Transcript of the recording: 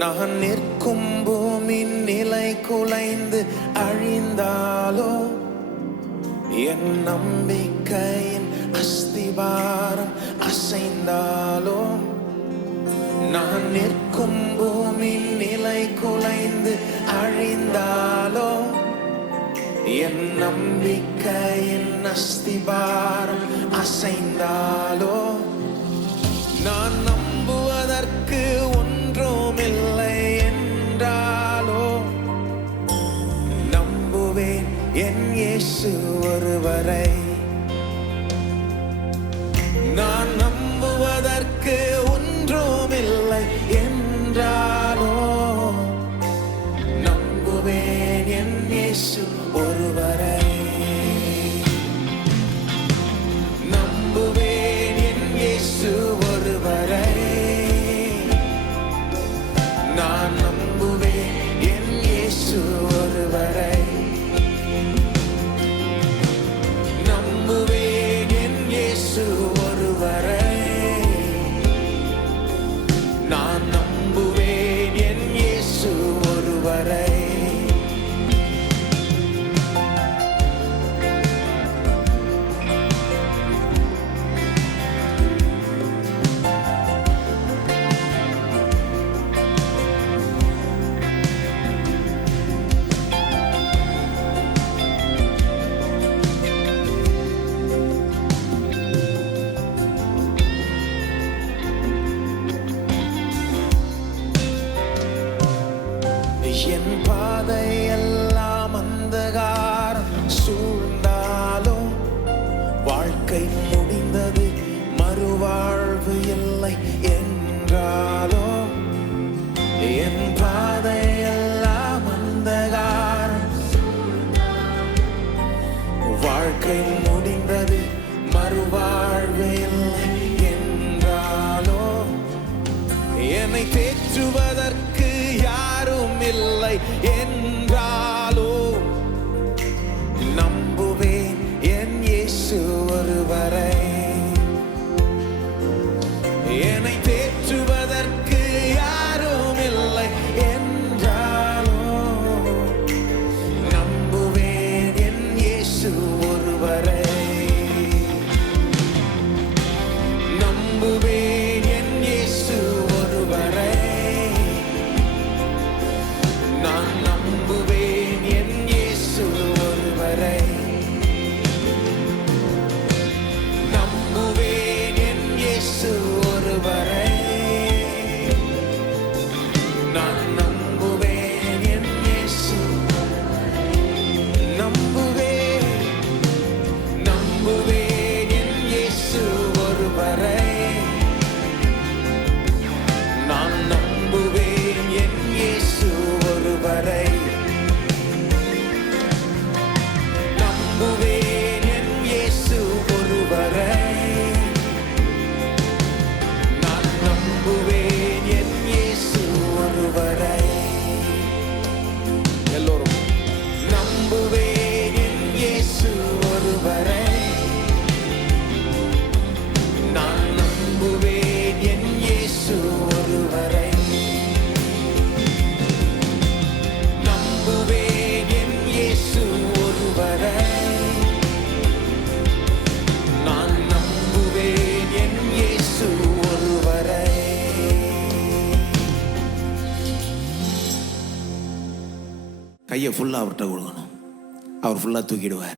நான் நிற்கும் பூமி நிலை குலைந்து அழிந்தாலோ, என் நம்பிக்கையின் அஸ்திபாரம் அசைந்தாலோ, நான் நிற்கும் பூமி நிலை குலைந்து அழிந்தாலோ, என் நம்பிக்கையின் அஸ்திபாரம் அசைந்தாலோ, நான் நம்புவதற்கு ஒன்றுமில்லை என்றாலோ, நம்புவேன் என் இயேசு ஒருவரை. நான் நம்புவதற்கு ஒன்றுமில்லை என்றாலோ, நம்புவேன் என் இயேசு ஒருவரை. நம்புவேன் என் இயேசு ஒருவரை. நான் நம்புவேன் என் இயேசு ஒருவரை. நம்புவேன் என் இயேசு ஒருவரை. நான் நம்புவேன் என் இயேசு ஒருவரை. என் பாதையெல்லாம் அந்தகாரம் சூழ்ந்தாலும், வாழ்க்கை முடிந்தது மறுவாழ்வு இல்லை என்றாலும், என் பாதையெல்லாம் அந்தகாரம், வாழ்க்கை முடிந்தது மறுவாழ்வு இல்லை என்றாலோ, என்னை தேற்றுவதற்கு யாரும் இல்லை என்றாலோ, நம்புவேன் என் இயேசு ஒருவரை. என்னை தேற்றுவதற்கு யாரும் இல்லை என்றாலோ, நம்புவேன் என் இயேசு ஒருவரை. நம்புவேன் என் இயேசு ஒருவரை. நான் நம்புவேன் என் இயேசு ஒருவரை. நம்புவேன் என் இயேசு ஒருவரை. நான் நம்புவேன் என் இயேசு. நம்புவேன் நம்புவேன் என் இயேசு ஒருவரை. நான் நம்புவேன் என் இயேசு ஒருவரை. நம்புவேன் என் இயேசு ஒருவரை. நான் நம்புவேன் என் இயேசு ஒருவரை. எல்லோரும் நம்புவேன் என் இயேசு ஒருவரை. நான் நம்புவேன் என் இயேசு ஒருவரை. நம்புவேன் என் இயேசு ஒருவரை. நான் நம்புவேன் என் இயேசு ஒருவரை. கையை ஃபுல்லா அவர்கிட்ட கொடுக்கணும். அவர் ஃபுல்லா தூக்கிடுவார்.